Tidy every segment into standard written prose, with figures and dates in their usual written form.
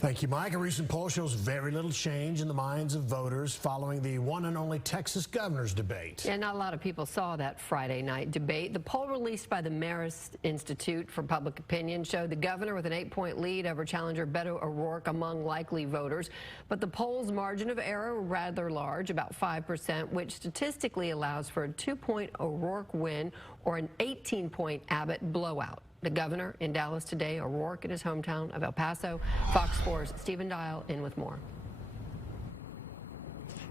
Thank you, Mike. A recent poll shows very little change in the minds of voters following the one and only Texas governor's debate. And not a lot of people saw that Friday night debate. The poll released by the Marist Institute for Public Opinion showed the governor with an 8-point lead over challenger Beto O'Rourke among likely voters. But the poll's margin of error rather large, about 5%, which statistically allows for a 2-point O'Rourke win or an 18-point Abbott blowout. The governor in Dallas today, O'Rourke in his hometown of El Paso. Fox 4's Stephen Dial in with more.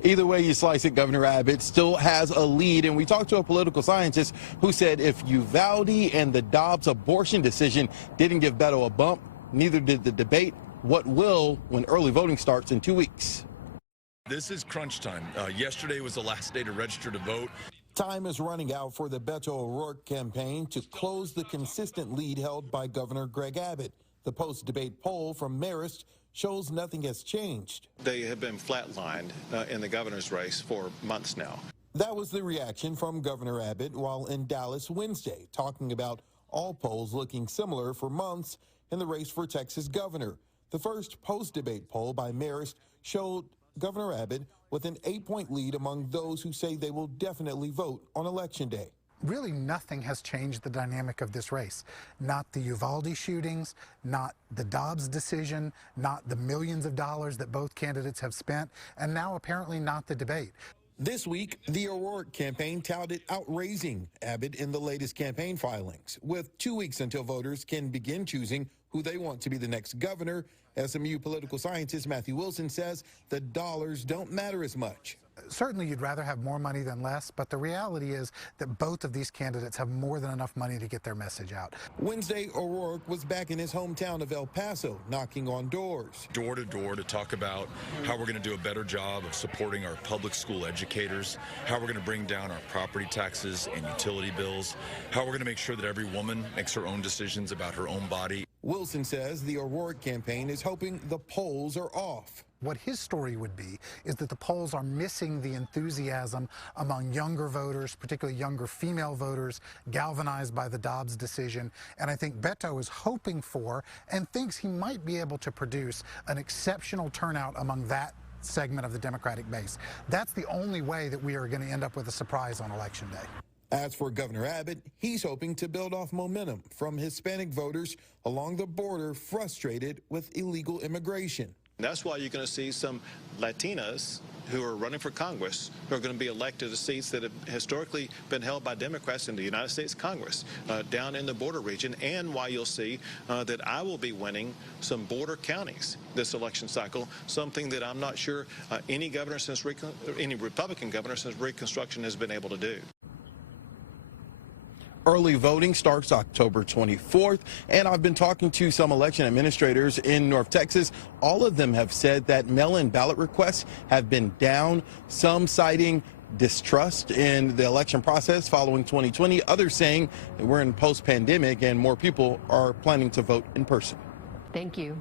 Either way you slice it, Governor Abbott still has a lead, and we talked to a political scientist who said if Uvalde and the Dobbs abortion decision didn't give Beto a bump, neither did the debate. What will when early voting starts in 2 weeks? This is crunch time. Yesterday was the last day to register to vote. Time is running out for the Beto O'Rourke campaign to close the consistent lead held by Governor Greg Abbott. The post-debate poll from Marist shows nothing has changed. They have been flatlined in the governor's race for months now. That was the reaction from Governor Abbott while in Dallas Wednesday, talking about all polls looking similar for months in the race for Texas governor. The first post-debate poll by Marist showed Governor Abbott with an 8-point lead among those who say they will definitely vote on Election Day. Really nothing has changed the dynamic of this race. Not the Uvalde shootings, not the Dobbs decision, not the millions of dollars that both candidates have spent, and now apparently not the debate. This week, the O'Rourke campaign touted outraising Abbott in the latest campaign filings. With 2 weeks until voters can begin choosing who they want to be the next governor, SMU political scientist Matthew Wilson says the dollars don't matter as much. Certainly you'd rather have more money than less, but the reality is that both of these candidates have more than enough money to get their message out. Wednesday, O'Rourke was back in his hometown of El Paso, knocking on doors. Door to door to talk about how we're going to do a better job of supporting our public school educators, how we're going to bring down our property taxes and utility bills, how we're going to make sure that every woman makes her own decisions about her own body. Wilson says the O'Rourke campaign is hoping the polls are off. What his story would be is that the polls are missing the enthusiasm among younger voters, particularly younger female voters, galvanized by the Dobbs decision. And I think Beto is hoping for and thinks he might be able to produce an exceptional turnout among that segment of the Democratic base. That's the only way that we are going to end up with a surprise on Election Day. As for Governor Abbott, he's hoping to build off momentum from Hispanic voters along the border frustrated with illegal immigration. That's why you're going to see some Latinas who are running for Congress who are going to be elected to seats that have historically been held by Democrats in the United States Congress down in the border region, and why you'll see that I will be winning some border counties this election cycle, something that I'm not sure any Republican governor since Reconstruction has been able to do. Early voting starts October 24th, and I've been talking to some election administrators in North Texas. All of them have said that mail-in ballot requests have been down, some citing distrust in the election process following 2020, others saying that we're in post-pandemic and more people are planning to vote in person. Thank you.